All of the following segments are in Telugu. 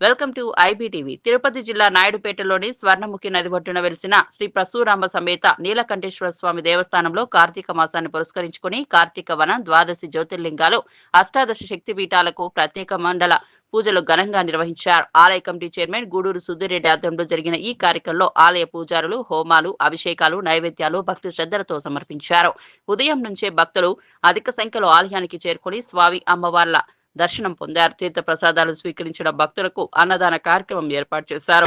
Welcome to IBTV. తిరుపతి జిల్లా నాయుడుపేటలోని స్వర్ణముఖి నది ఒడ్డున వెలిసిన శ్రీ ప్రసూరాంబ సమేత నీలకంఠేశ్వర స్వామి దేవస్థానంలో కార్తీక మాసాన్ని పురస్కరించుకుని కార్తీక వనం ద్వాదశి జ్యోతిర్లింగాలు అష్టాదశ శక్తి పీఠాలకు ప్రత్యేక మండల పూజలు ఘనంగా నిర్వహించారు. ఆలయ కమిటీ చైర్మన్ గూడూరు సుధీరెడ్డి ఆధ్వర్యంలో జరిగిన ఈ కార్యక్రమంలో ఆలయ పూజారులు హోమాలు అభిషేకాలు నైవేద్యాలు భక్తి శ్రద్ధలతో సమర్పించారు. ఉదయం నుంచే భక్తులు అధిక సంఖ్యలో ఆలయానికి చేరుకుని స్వామి అమ్మవార్ల దర్శనం పొందారు. తీర్థ ప్రసాదాలు స్వీకరించిన భక్తులకు అన్నదాన కార్యక్రమం ఏర్పాటు చేశారు.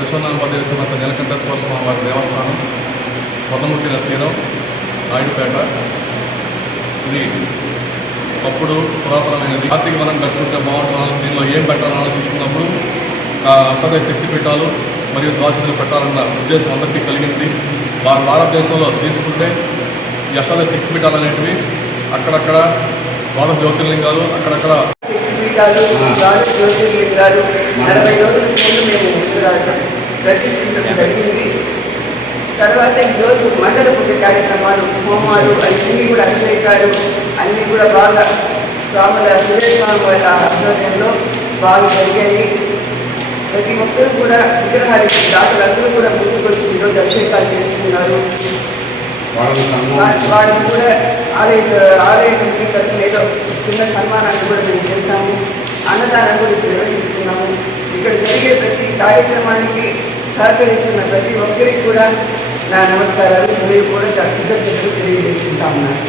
విశ్వనాథ సమర్థ నీలకంఠేశ్వర స్వామి వారి దేవస్థానం కొత్తమూర్తి తీరం నాయుడుపేట ఇది అప్పుడు పురాతనమైనది కార్తీక వనం కట్టుకుంటే బాగుంటున్నాను దీనిలో ఏం పెట్టాలని చూసుకున్నప్పుడు ఆ శక్తి పీఠాలు మరియు ద్వాసలు పెట్టాలన్న ఉద్దేశం అందరికీ కలిగింది వారి భారతదేశంలో తీసుకుంటే ఎక్కడ శక్తి పీఠాలు అక్కడక్కడ ద్వాదశ జ్యోతిర్లింగాలు అక్కడక్కడ జ్యోతిర్లింగాలు నలభై రోజుల ముందు మేము ఇక్కడ దర్శించడం జరిగింది. తర్వాత ఈరోజు మండల పూజ కార్యక్రమాలు హోమాలు అన్నీ కూడా అభిషేకాలు అన్నీ కూడా బాగా స్వాముల సురేష్ స్వామి వాళ్ళ ఆధ్వర్యంలో బాగా జరిగాయి. ప్రతి ఒక్కరు కూడా విగ్రహాలకి దాతలందరూ కూడా ముందుకొచ్చి ఈరోజు అభిషేకాలు చేస్తున్నారు. వా- వారికి కూడా ఆలయ ఆలయ కమిటీ తరఫున ఏదో చిన్న సన్మానాన్ని కూడా మేము చేశాము. అన్నదానం కూడా నిర్వహిస్తున్నాము. ఇక్కడ జరిగే ప్రతి కార్యక్రమానికి సహకరిస్తున్న ప్రతి ఒక్కరికి కూడా నా నమస్కారాలు మీరు కూడా కృతజ్ఞతలు తెలియజేసుకుంటా ఉన్నాను.